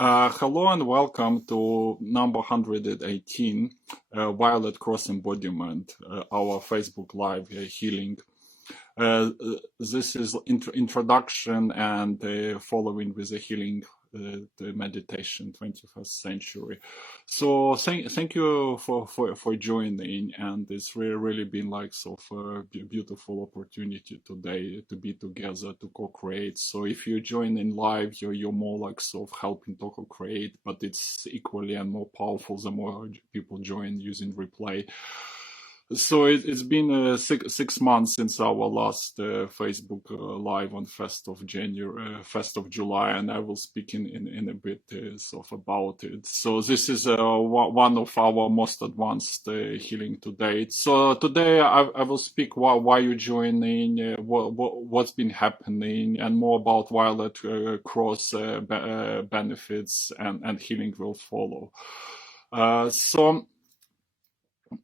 Hello and welcome to number 118, Violet Cross Embodiment, our Facebook Live healing. This is introduction and following with the healing, the meditation, 21st century. So thank you for joining, and it's really been like a beautiful opportunity today to be together to co-create. So if you join in live, you're more like helping to co-create, but it's equally and more powerful the more people join using replay. So it's been 6 months since our last Facebook live on 1st of July, and I will speak in a bit about it. So this is one of our most advanced healing to date. So today I will speak why you joining, what's been happening, and more about Violet Cross benefits, and healing will follow.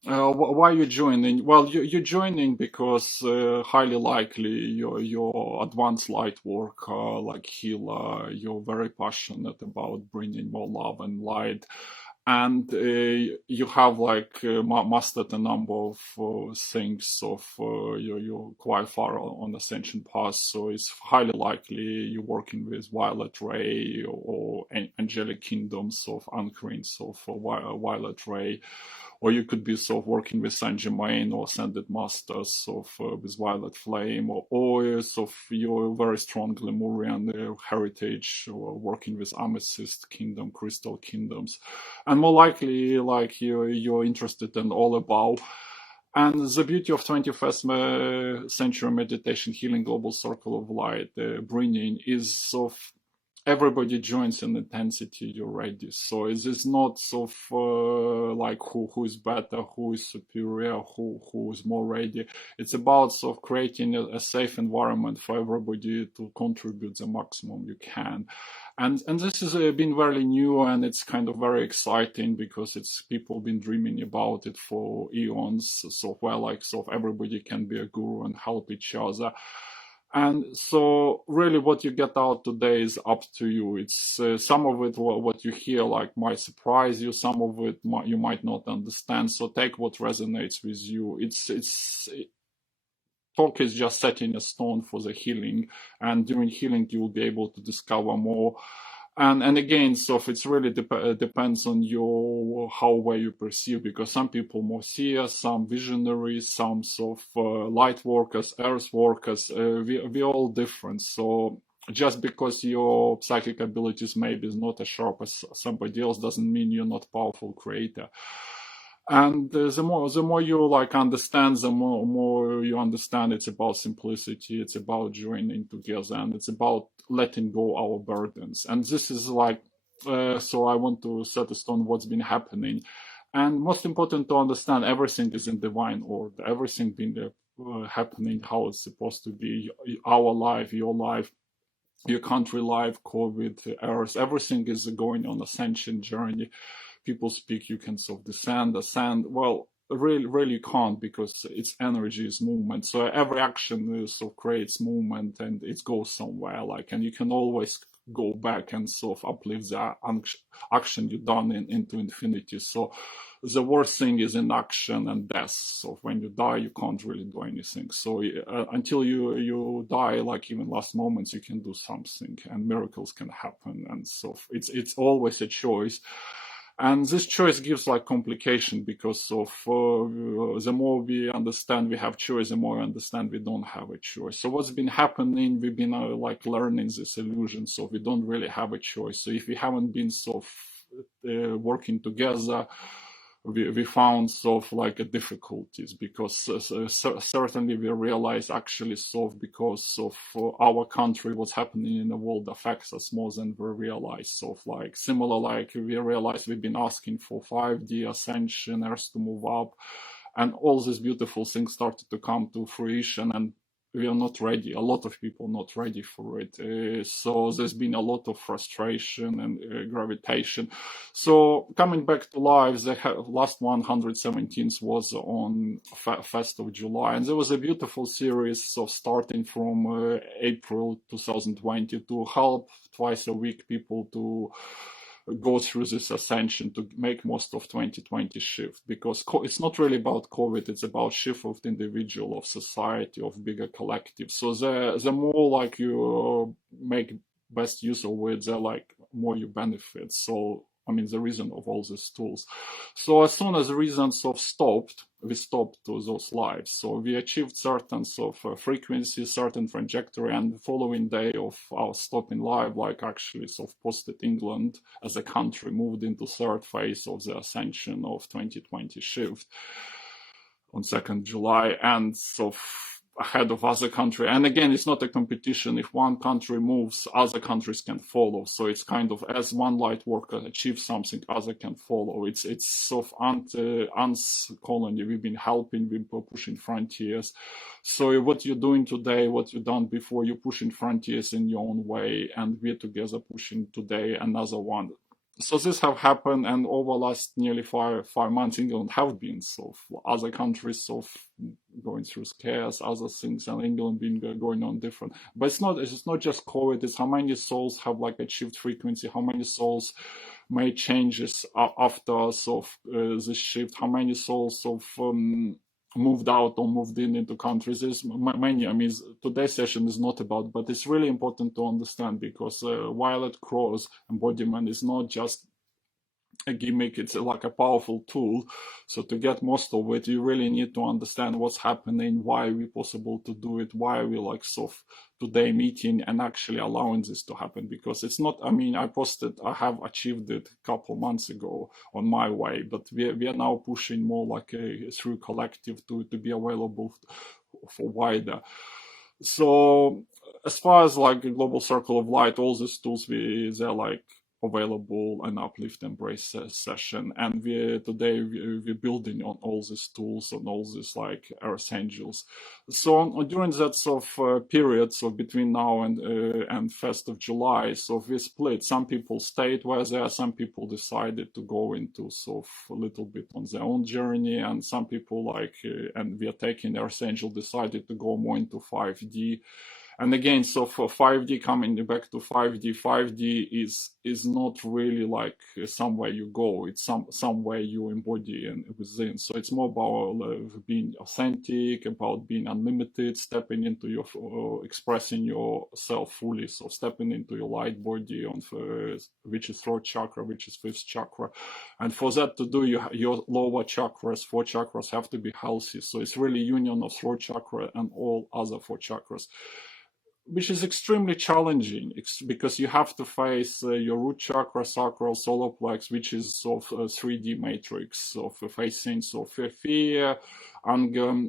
Why are you joining? Well, you're joining because highly likely your advanced light work, like healer, you're very passionate about bringing more love and light, and you have mastered a number of things. You're quite far on Ascension path, so it's highly likely you're working with Violet Ray or angelic kingdoms of anchoring, Violet Ray. Or you could be working with Saint Germain or Ascended Masters with Violet Flame, or your very strong Lemurian heritage, or working with Amethyst Kingdom, Crystal Kingdoms, and more likely like you're interested in all above. And the beauty of 21st century meditation healing global circle of light bringing is everybody joins in intensity already. So it is not like who is better, who is superior, who is more ready. It's about creating a safe environment for everybody to contribute the maximum you can. And this has been very new, and it's kind of very exciting because it's people been dreaming about it for eons. Everybody can be a guru and help each other. And so really what you get out today is up to you. It's some of it, what you hear might surprise you. Some of it you might not understand. So take what resonates with you. Talk is just setting a stone for the healing. And during healing, you will be able to discover more. And again, it really depends on how well you perceive, because some people more seers, some visionaries, some light workers, earth workers. We're all different. So just because your psychic abilities maybe is not as sharp as somebody else doesn't mean you're not a powerful creator. And the more you understand, the more you understand it's about simplicity, it's about joining together, and it's about letting go our burdens. And this is so I want to set a stone what's been happening. And most important to understand, everything is in divine order. Everything been happening how it's supposed to be. Our life, your life, your country life, COVID, Earth, everything is going on ascension journey. People speak, you can descend, ascend. Well, really you can't, because it's energy, is movement. So every action creates movement, and it goes somewhere. And you can always go back and uplift the action you've done into infinity. So the worst thing is inaction and death. So when you die, you can't really do anything. So until you die, even last moments, you can do something, and miracles can happen. And it's always a choice. And this choice gives complication, because the more we understand we have choice, the more we understand we don't have a choice. So what's been happening, we've been learning this illusion, so we don't really have a choice. So if we haven't been working together, we found difficulties, because certainly we realize actually because of our country, what's happening in the world affects us more than we realize. Similar, we realize we've been asking for 5D ascension, Earth to move up, and all these beautiful things started to come to fruition, and we are not ready. A lot of people not ready for it. So there's been a lot of frustration and gravitation. So coming back to lives, the last 117th was on 1st of July. And there was a beautiful series of starting from April 2020 to help twice a week people to go through this ascension to make most of 2020 shift, because it's not really about COVID, it's about shift of the individual, of society, of bigger collective. So the more like you make best use of it, the like more you benefit. So I mean, the reason of all these tools. So as soon as the reasons of stopped, we stopped to those lives. So we achieved certain sort of frequency, certain trajectory, and the following day of our stopping live, like actually sort of posted England as a country moved into third phase of the ascension of 2020 shift on 2nd July, and sort of ahead of other country. And again, it's not a competition. If one country moves, other countries can follow. So it's kind of, as one light worker achieves something, other can follow. It's sort of ants colony. We've been helping, we've been pushing frontiers. So what you're doing today, what you've done before, you're pushing frontiers in your own way, and we're together pushing today another one. So this have happened, and over last nearly five months, England have been sort of other countries sort of going through scares, other things, and England been going on different. But it's not just COVID. It's how many souls have like achieved frequency, how many souls made changes after sort of this shift, how many souls sort of moved out or moved into countries. There's many. I mean, today's session is not about, but it's really important to understand, because Violet Cross embodiment is not just a gimmick, it's like a powerful tool. So to get most of it, you really need to understand what's happening, why we possible to do it, why we like sort of today meeting and actually allowing this to happen. Because it's not, I mean, I have achieved it a couple months ago on my way, but we are now pushing more like through collective to be available for wider. So as far as like a global circle of light, all these tools, they're like available and uplift embrace session, and today we're building on all these tools and all these like archangels. So during that sort of period, so between now and 1st of July, so we split. Some people stayed where they are, some people decided to go into sort of a little bit on their own journey, and some people like and we are taking archangel decided to go more into 5D. And again, so for 5D, coming back to 5D, 5D is not really like somewhere you go. It's somewhere you embody and within. So it's more about being authentic, about being unlimited, stepping into your, expressing yourself fully. So stepping into your light body, on which is throat chakra, which is fifth chakra. And for that to do, your lower chakras, 4 chakras, have to be healthy. So it's really union of throat chakra and all other 4 chakras, which is extremely challenging because you have to face your root chakra, sacral, solar plex, which is sort of a 3D matrix of facing sort of fear, anger,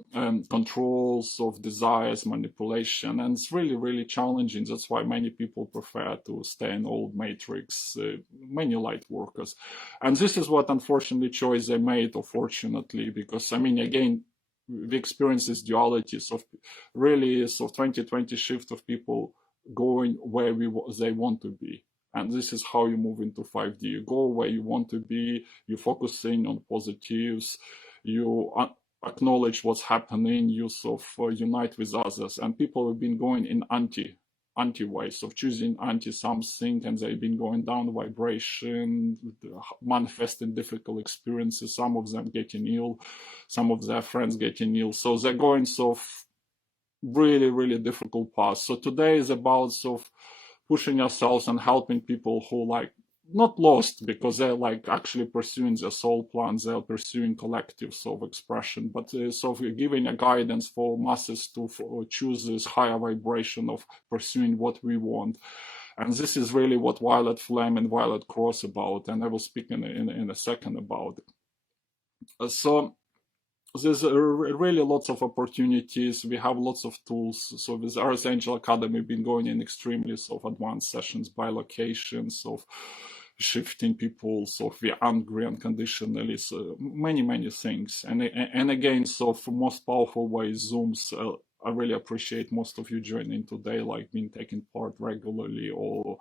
controls of desires, manipulation, and it's really, really challenging. That's why many people prefer to stay in old matrix, many light workers. And this is what, unfortunately, choice they made, or fortunately, because, I mean, again, we experience this dualities of really 2020 shift of people going where they want to be. And this is how you move into 5D. You go where you want to be, you're focusing on positives, you acknowledge what's happening, you sort of unite with others. And people have been going in anti-ways of choosing anti-something, and they've been going down vibration, manifesting difficult experiences, some of them getting ill, some of their friends getting ill. So they're going sort of really, really difficult path. So today is about sort of pushing ourselves and helping people who like not lost, because they're like actually pursuing their soul plans, they're pursuing collective sort of expression, but sort of giving a guidance for masses to choose this higher vibration of pursuing what we want. And this is really what Violet Flame and Violet Cross about, and I will speak in a second about it. So there's really lots of opportunities. We have lots of tools. So with Archangel Academy, we've been going in extremely sort of advanced sessions by locations of shifting people, so we are angry unconditionally, so many things. And again, so for most powerful ways, Zooms, I really appreciate most of you joining today, like being taking part regularly or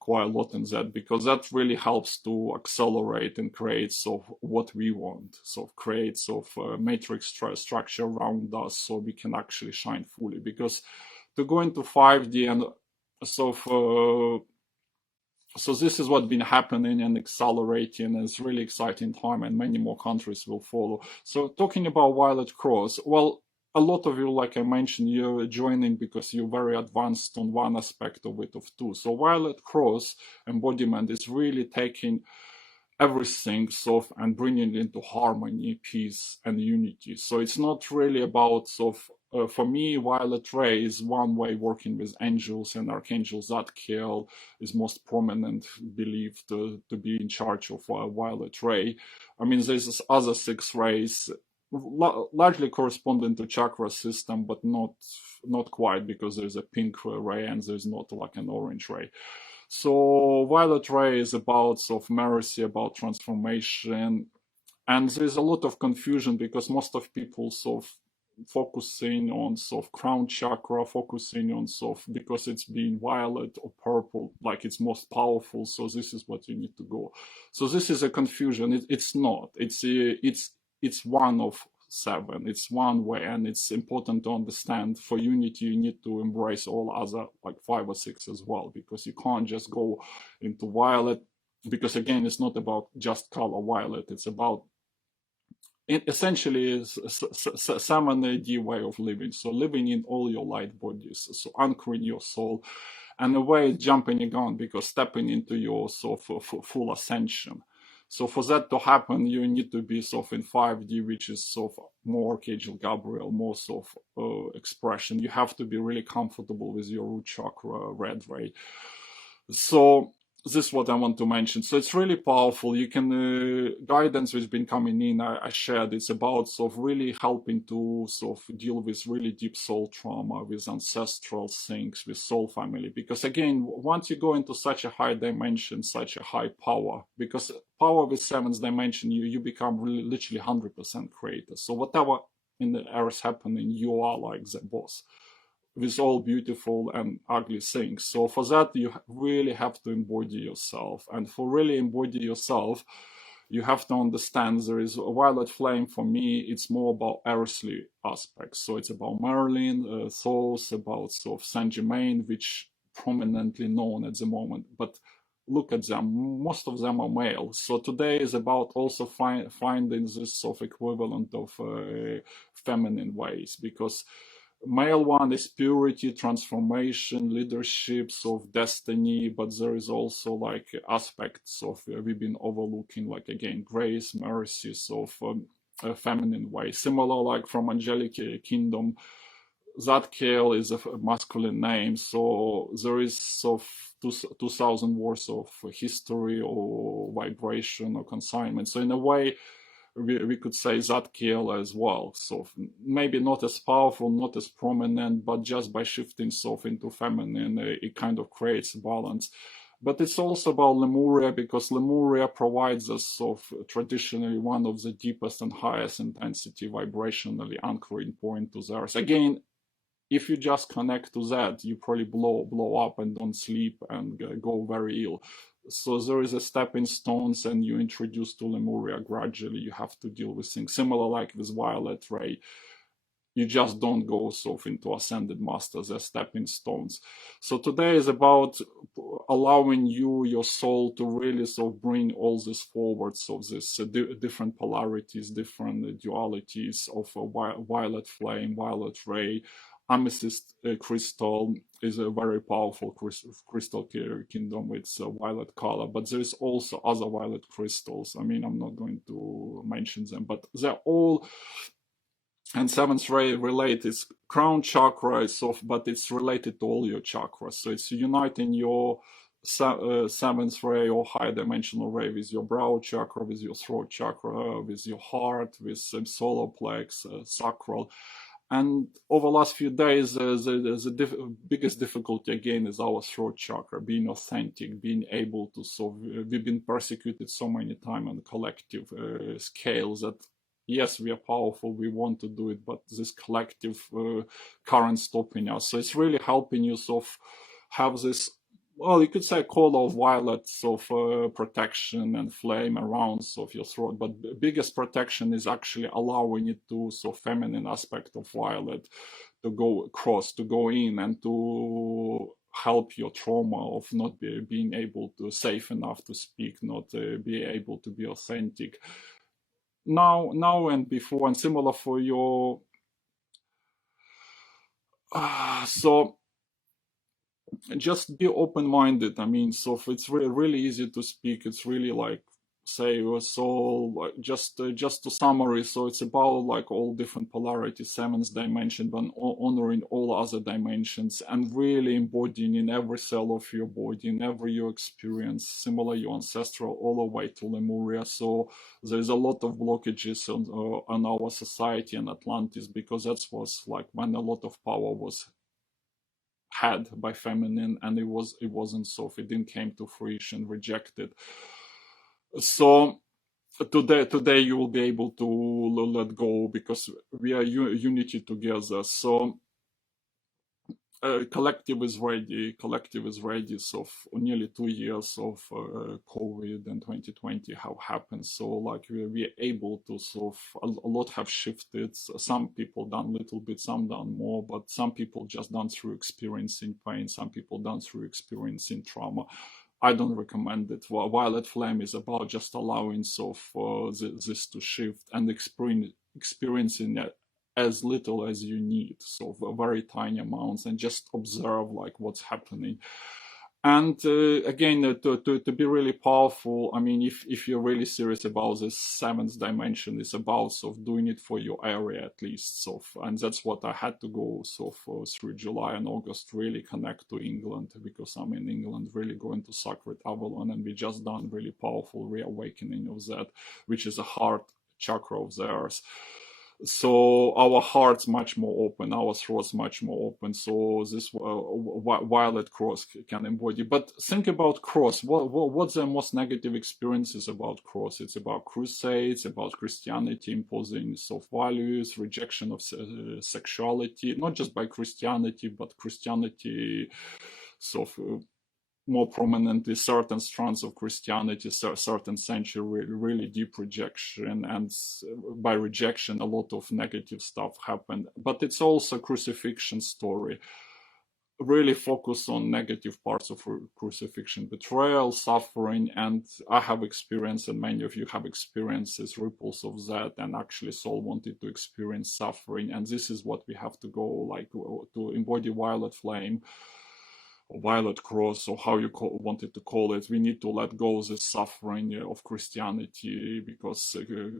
quite a lot in that, because that really helps to accelerate and create sort of what we want. So create sort of a matrix structure around us so we can actually shine fully. Because to go into 5D and sort of So this is what's been happening and accelerating. And it's really exciting time, and many more countries will follow. So talking about Violet Cross, well, a lot of you, like I mentioned, you're joining because you're very advanced on one aspect of it, of two. So Violet Cross embodiment is really taking everything and bringing it into harmony, peace, and unity. So it's not really about for me, Violet Ray is one way working with angels and archangels. Zadkiel is most prominent, believed to be in charge of Violet Ray. I mean, there's this other 6 rays, largely corresponding to chakra system, but not quite, because there's a pink ray and there's not like an orange ray. So Violet Ray is about mercy, about transformation, and there's a lot of confusion because most of people focusing on crown chakra, focusing on because it's being violet or purple, like it's most powerful. So this is what you need to go. So this is a confusion. It's not. It's one of 7. It's one way, and it's important to understand. For unity, you need to embrace all other like 5 or 6 as well, because you can't just go into violet, because again, it's not about just color violet. It's about essentially is 7AD way of living. So living in all your light bodies, so anchoring your soul, and a way jumping again, because stepping into your full ascension. So for that to happen, you need to be in 5D, which is more Archangel Gabriel, more expression. You have to be really comfortable with your root chakra, red ray. So this is what I want to mention. So it's really powerful. You can guidance which has been coming in. I shared. It's about really helping to deal with really deep soul trauma, with ancestral things, with soul family. Because again, once you go into such a high dimension, such a high power, because power with 7th dimension, you become really literally 100% creator. So whatever in the earth happening, you are like the boss, with all beautiful and ugly things. So for that, you really have to embody yourself. And for really embody yourself, you have to understand there is a violet flame. For me, it's more about earthly aspects. So it's about Merlin, Thoth, about Saint Germain, which prominently known at the moment. But look at them, most of them are male. So today is about also finding this equivalent of feminine ways, because male one is purity, transformation, leaderships of destiny, but there is also like aspects of we've been overlooking, like again grace, mercies of a feminine way, similar like from angelic kingdom. Zadkiel is a masculine name, so there is 2000 worth of history or vibration or consignment. So in a way, we could say Zadkiel as well. So maybe not as powerful, not as prominent, but just by shifting into feminine, it kind of creates balance. But it's also about Lemuria, because Lemuria provides us traditionally one of the deepest and highest intensity vibrationally anchoring point to the earth. Again, if you just connect to that, you probably blow up and don't sleep and go very ill. So there is a stepping stones, and you introduce to Lemuria gradually. You have to deal with things similar like this violet ray. You just don't go into ascended masters as stepping stones. So today is about allowing your soul to really bring all this forward. So this different polarities, different dualities of violet flame, violet ray. Amethyst crystal is a very powerful crystal kingdom with violet color, but there is also other violet crystals. I mean, I'm not going to mention them, but they're all, and 7th ray related. Crown chakra is but it's related to all your chakras. So it's uniting your 7th ray or high dimensional ray with your brow chakra, with your throat chakra, with your heart, with solar plex, sacral. And over the last few days, the biggest difficulty again is our throat chakra, being authentic, being able to we've been persecuted so many times on the collective scale that yes, we are powerful, we want to do it, but this collective current stopping us. So it's really helping you have this, well, you could say color of violet protection and flame around your throat, but the biggest protection is actually allowing it to feminine aspect of violet to go across, to go in, and to help your trauma of not being able to safe enough to speak, not be able to be authentic. Now and before, and similar for your so just be open-minded. I mean, so if it's really easy to speak, it's really like say so like, just to summary, so it's about like all different polarities, seventh dimension, but honoring all other dimensions and really embodying in every cell of your body, in every your experience, similar your ancestral all the way to Lemuria. So there's a lot of blockages on our society and Atlantis, because that was like when a lot of power was had by feminine, and it wasn't so, it didn't came to fruition, rejected. So today you will be able to let go, because we are unity together. So collective is ready. So nearly 2 years of COVID and 2020 have happened. So like we are able to a lot have shifted. Some people done a little bit, some done more, but some people just done through experiencing pain. Some people done through experiencing trauma. I don't recommend it. Violet Flame is about just allowing this to shift and experiencing it as little as you need, so very tiny amounts, and just observe like what's happening. And again, to be really powerful, I mean, if you're really serious about this seventh dimension, it's about doing it for your area at least. And that's what I had to go through July and August, really connect to England, because I'm in England, really going to Sacred Avalon, and we just done really powerful reawakening of that, which is a heart chakra of theirs. So our heart's much more open, our throat's much more open. So this violet cross can embody. But think about cross. What's the most negative experiences about cross? It's about crusades, about Christianity imposing values, rejection of sexuality, not just by Christianity, but Christianity more prominently certain strands of Christianity, certain century, really deep rejection, and by rejection a lot of negative stuff happened. But it's also a crucifixion story, really focus on negative parts of crucifixion, betrayal, suffering, and I have experienced, and many of you have experienced, ripples of that, and actually soul wanted to experience suffering, and this is what we have to go like to embody violet flame, violet cross, or how you wanted to call it. We need to let go of the suffering of Christianity, because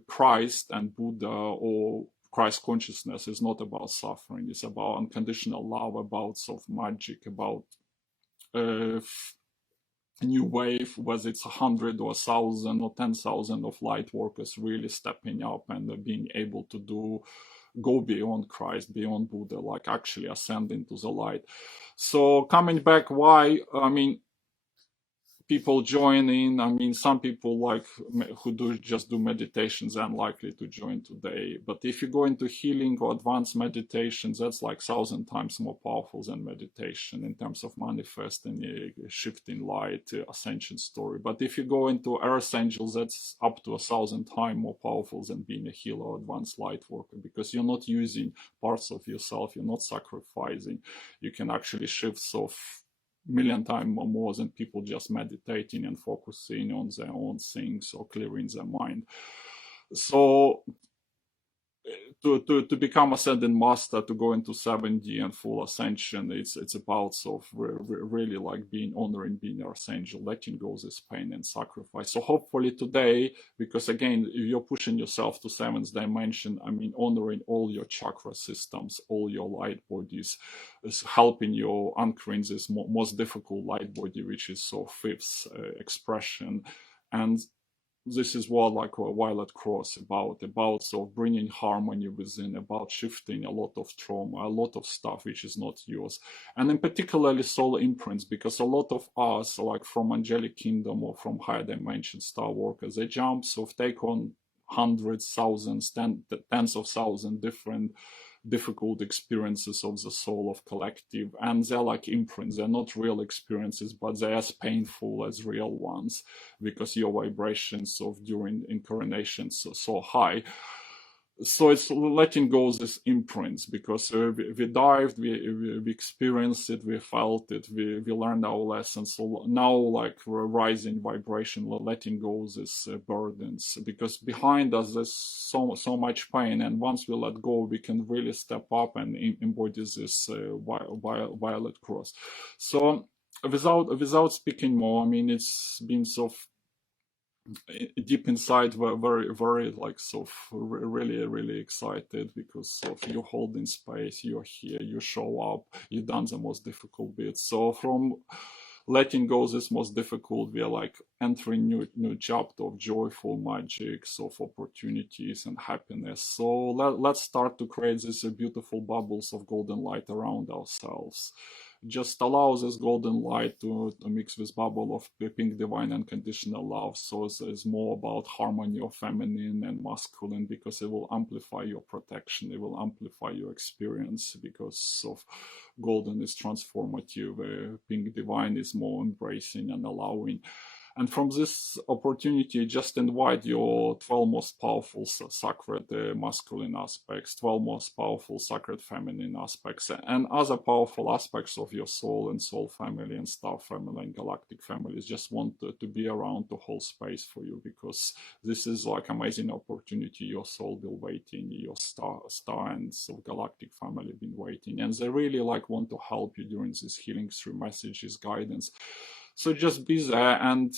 Christ and Buddha or Christ consciousness is not about suffering. It's about unconditional love, about magic, about a new wave, whether it's 100 or 1,000 or 10,000 of light workers really stepping up and being able to go beyond Christ, beyond Buddha, like actually ascend into the light. So coming back, why, I mean, people join in. I mean, some people like who just do meditations are unlikely to join today. But if you go into healing or advanced meditations, that's like 1,000 times more powerful than meditation in terms of manifesting a shifting light, ascension story. But if you go into earth angels, that's up to 1,000 times more powerful than being a healer or advanced light worker, because you're not using parts of yourself, you're not sacrificing. You can actually shift million times more than people just meditating and focusing on their own things or clearing their mind. So to become ascended master, to go into 7D and full ascension, it's about really like being honoring being archangel, letting go this pain and sacrifice. So hopefully today, because again, you're pushing yourself to 7th dimension, I mean, honoring all your chakra systems, all your light bodies, is helping you anchoring this most difficult light body, which is 5th expression. And this is what like a violet cross about bringing harmony within, about shifting a lot of trauma, a lot of stuff which is not yours, and in particularly soul imprints, because a lot of us, like from angelic kingdom or from higher dimension star workers, they jump, take on hundreds, thousands, tens of thousands different difficult experiences of the soul of collective, and they're like imprints. They're not real experiences, but they're as painful as real ones, because your vibrations of during incarnations are so high. So it's letting go this imprints, because we dived, we experienced it, we felt it, we learned our lessons. So now, like, we're rising vibration, letting go these burdens, because behind us there's so much pain, and once we let go, we can really step up and embody this violet cross. So without speaking more, I mean, it's been so deep inside, we're very like, so really excited, because of you holding space, you're here, you show up, you done the most difficult bit. So from letting go this most difficult, we are like entering new chapter of joyful magics, of opportunities and happiness. So let's start to create these beautiful bubbles of golden light around ourselves. Just allow this golden light to mix with bubble of pink divine unconditional love. So it's more about harmony of feminine and masculine, because it will amplify your protection, it will amplify your experience, because of golden is transformative, pink divine is more embracing and allowing. And from this opportunity, just invite your 12 most powerful sacred masculine aspects, 12 most powerful sacred feminine aspects, and other powerful aspects of your soul and soul family and star family and galactic families. Just want to be around to hold space for you, because this is like amazing opportunity. Your soul been waiting, your star and so galactic family been waiting, and they really like want to help you during this healing through messages, guidance. So just be there and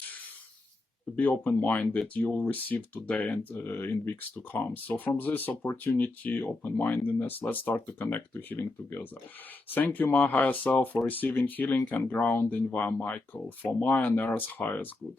be open-minded. You'll receive today and in weeks to come. So from this opportunity, open-mindedness, let's start to connect to healing together. Thank you, my higher self, for receiving healing and grounding via Michael, for my and Earth's highest good.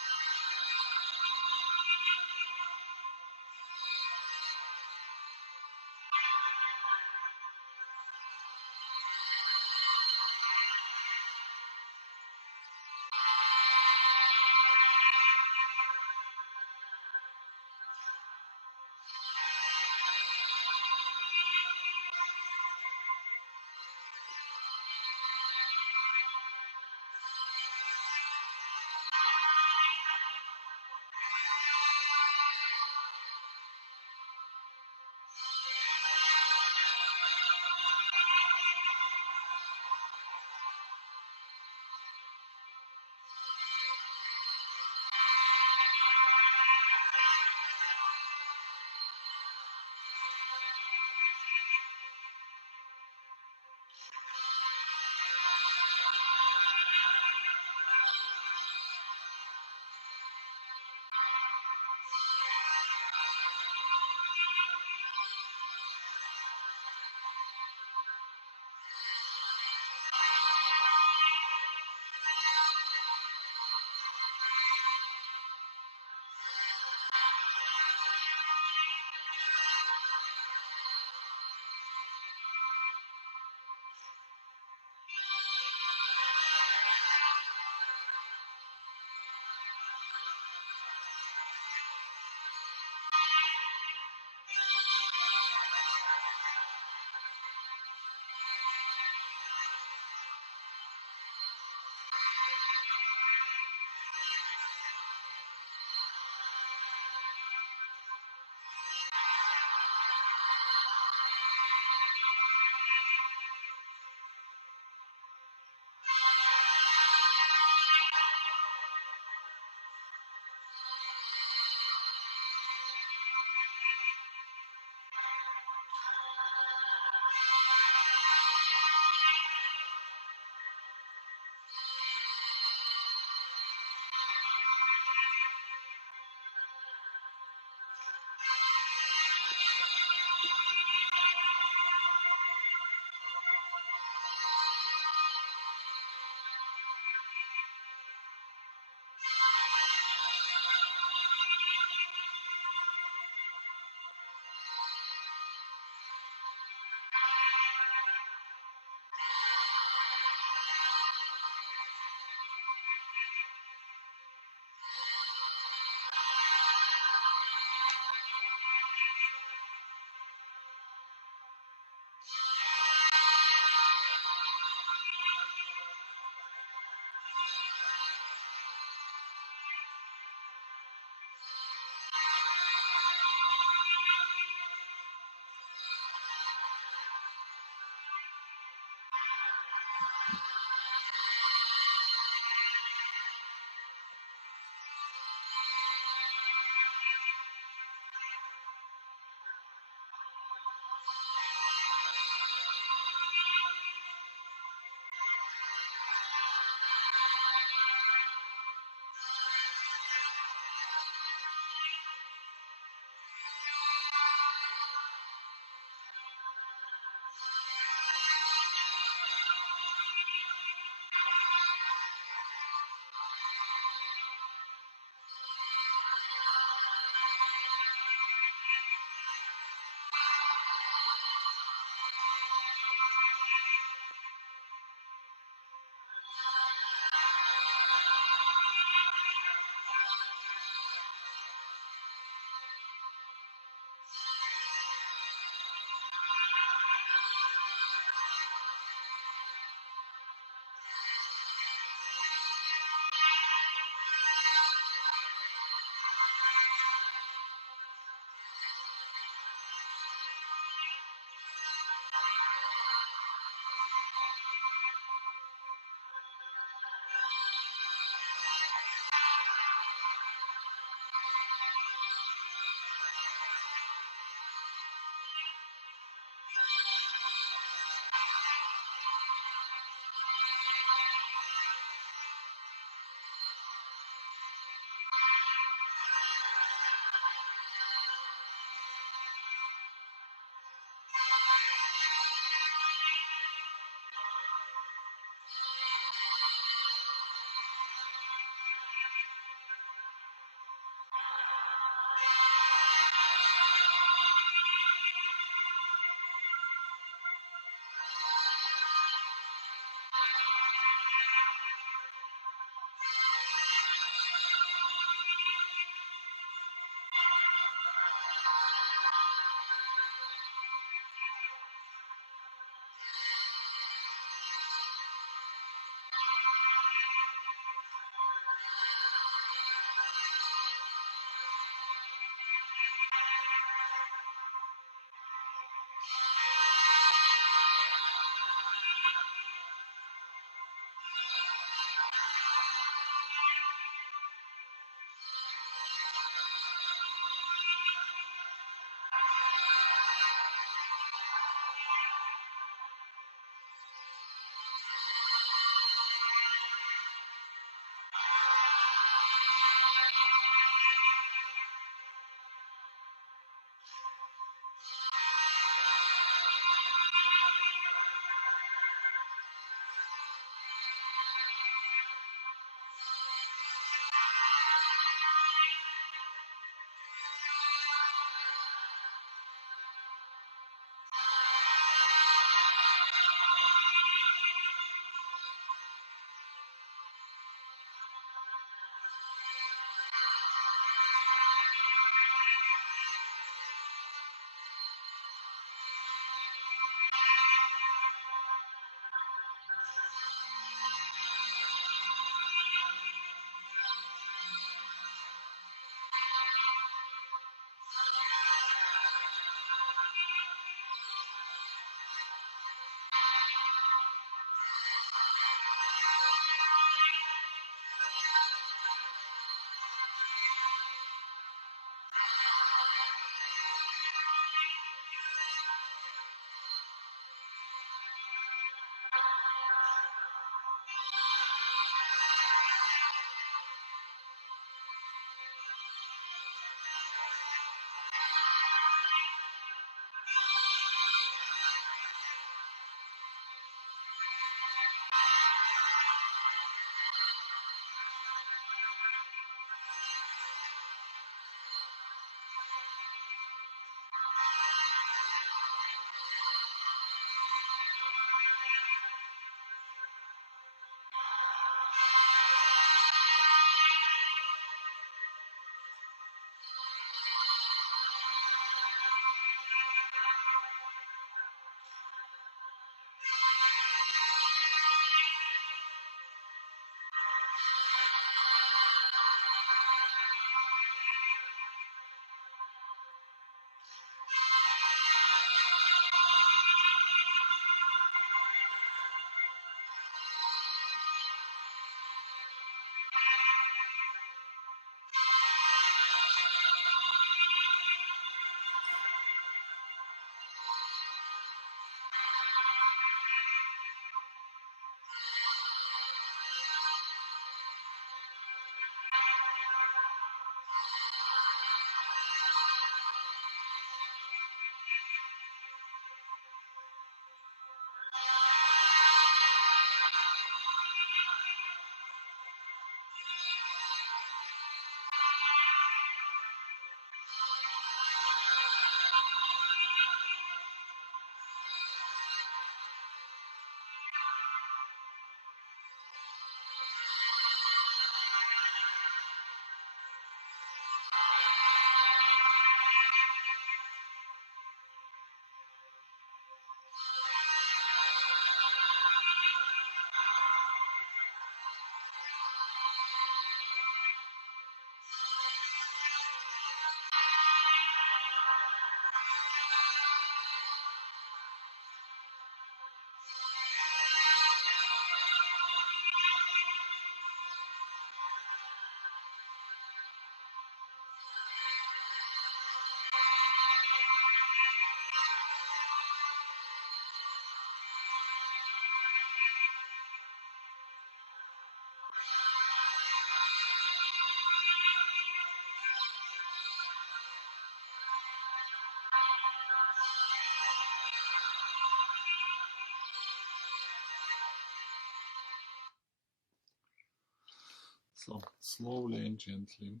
So slowly and gently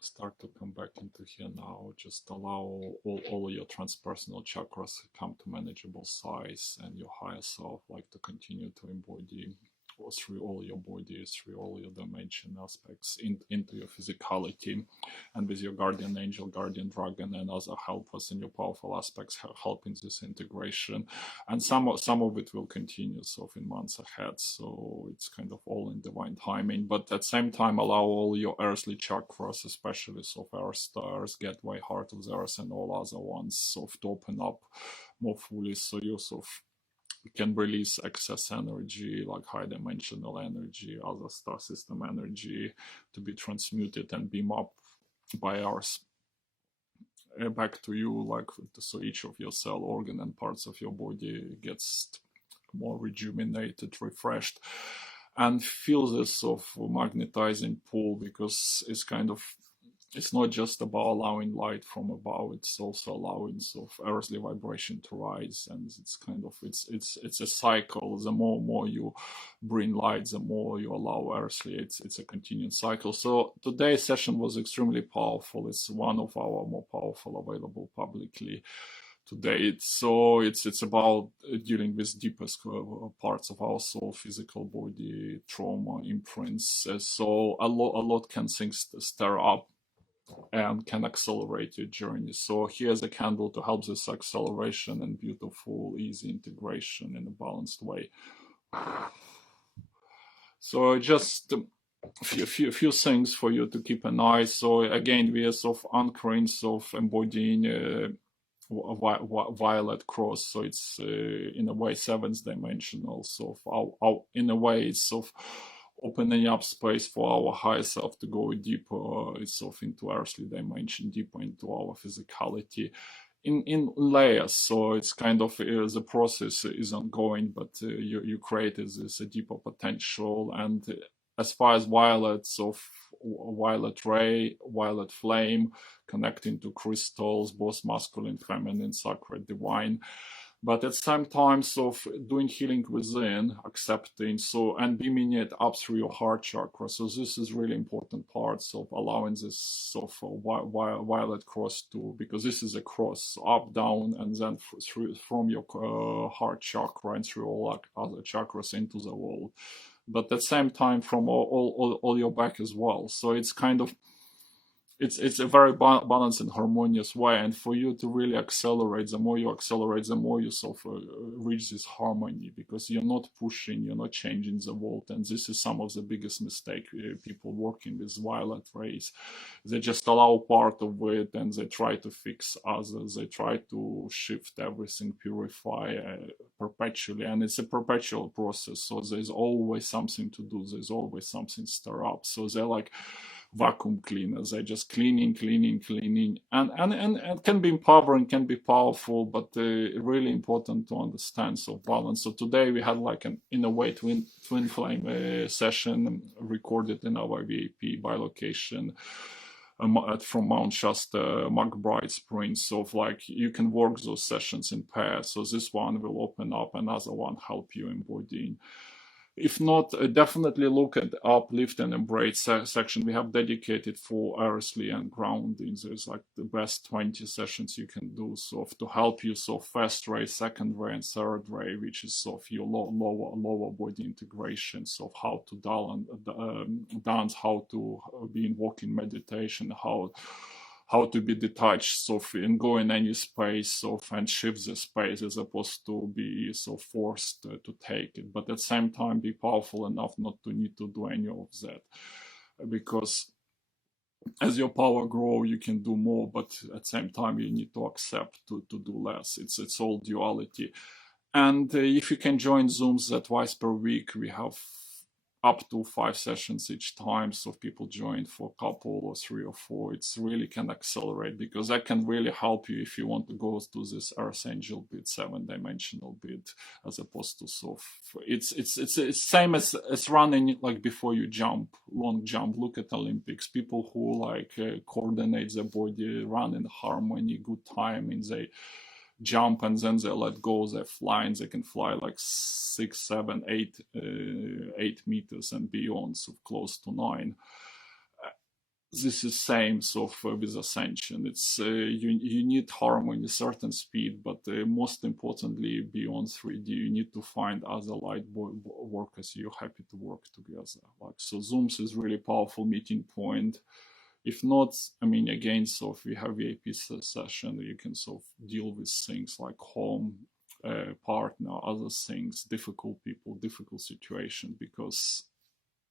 start to come back into here now. Just allow all your transpersonal chakras to come to manageable size, and your higher self like to continue to embody through all your body, through all your dimension aspects into your physicality, and with your guardian angel, guardian dragon, and other helpers in your powerful aspects helping this integration. And some of it will continue in months ahead, so it's kind of all in divine timing. But at the same time, allow all your earthly chakras, especially earth stars, gateway, heart of the earth, and all other ones to open up more fully, so you can release excess energy like high dimensional energy, other star system energy, to be transmuted and beam up by ours back to you, like so each of your cell, organ, and parts of your body gets more rejuvenated, refreshed, and feel this magnetizing pull, because it's not just about allowing light from above, it's also allowing earthly vibration to rise. And it's a cycle. The more you bring light, the more you allow earthly. It's a continuing cycle. So today's session was extremely powerful. It's one of our more powerful available publicly today. So it's about dealing with deepest parts of our soul, physical body, trauma, imprints. So a lot can things stir up and can accelerate your journey. So here's a candle to help this acceleration and beautiful, easy integration in a balanced way. So just a few things for you to keep an eye. So again, we are anchoring, embodying violet cross. So it's in a way seventh dimensional. So in a way it's opening up space for our higher self to go deeper into earthly dimension, deeper into our physicality in layers. So it's kind of the process is ongoing, but you created this a deeper potential. And as far as violet ray, violet flame, connecting to crystals, both masculine, feminine, sacred, divine. But at the same time, doing healing within, accepting, and beaming it up through your heart chakra. So this is really important part of allowing this violet cross to, because this is a cross up, down, and then from your heart chakra and through all other chakras into the world. But at the same time, from all your back as well. So it's kind of, it's a very balanced and harmonious way. And for you to really accelerate, the more you accelerate, the more you reach this harmony, because you're not pushing, you're not changing the world. And this is some of the biggest mistake people working with violet rays. They just allow part of it and they try to fix others. They try to shift everything, purify perpetually. And it's a perpetual process. So there's always something to do. There's always something to stir up. So they're like vacuum cleaners. They're just cleaning, and can be empowering, can be powerful, but really important to understand balance. So today we had in a way twin flame session recorded in our VIP by location from Mount Shasta, McBride Springs. So you can work those sessions in pairs. So this one will open up, another one help you embodying. If not, definitely look at the uplift and embrace section we have dedicated for earthly and grounding. There's the best 20 sessions you can do to help you first ray, second ray, and third ray, which is your lower body integration. So how to dance, how to be in walking meditation, how to be detached and go in any space and shift the space, as opposed to be forced to take it. But at the same time, be powerful enough not to need to do any of that, because as your power grow, you can do more, but at the same time you need to accept to do less. It's all duality. And if you can join Zooms twice per week, we have up to 5 sessions each time. So if people join for a couple or 3 or 4, it's really can accelerate, because that can really help you if you want to go to this Earth Angel bit, 7-dimensional bit, as opposed to it's same as running before you jump, long jump. Look at Olympics, people who coordinate their body, run in harmony, good timing, jump and then they let go, they fly, and they can fly like 6, 7, 8, 8 meters and beyond, so close to 9. This is same with Ascension. It's you need harmony, certain speed, but most importantly, beyond 3D, you need to find other light workers you're happy to work together. Like so, Zooms is really powerful meeting point. If not, I mean, again, we have VIP session. You can deal with things like home, partner, other things, difficult people, difficult situation, because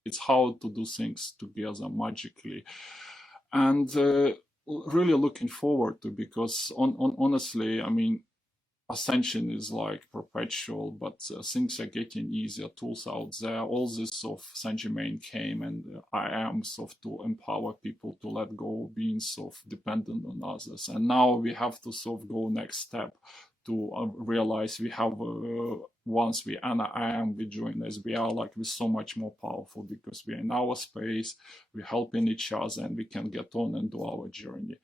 it's how to do things together magically. And really looking forward to, because honestly, I mean, Ascension is like perpetual, but things are getting easier, tools out there. All this Saint-Germain came, and I am to empower people to let go of being dependent on others. And now we have to go next step to realize we have once we we join us, we are like we're so much more powerful because we're in our space, we're helping each other, and we can get on and do our journey.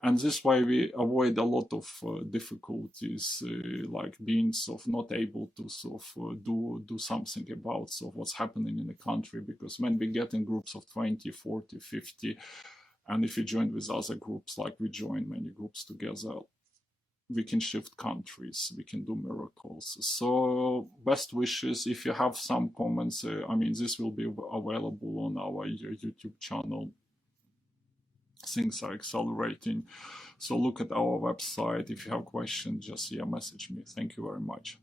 And this way we avoid a lot of difficulties, like being not able to do something about what's happening in the country, because when we get in groups of 20, 40, 50, and if you join with other groups, like we join many groups together, we can shift countries, we can do miracles. So best wishes. If you have some comments, I mean, this will be available on our YouTube channel. Things are accelerating, so look at our website. If you have questions, just message me. Thank you very much.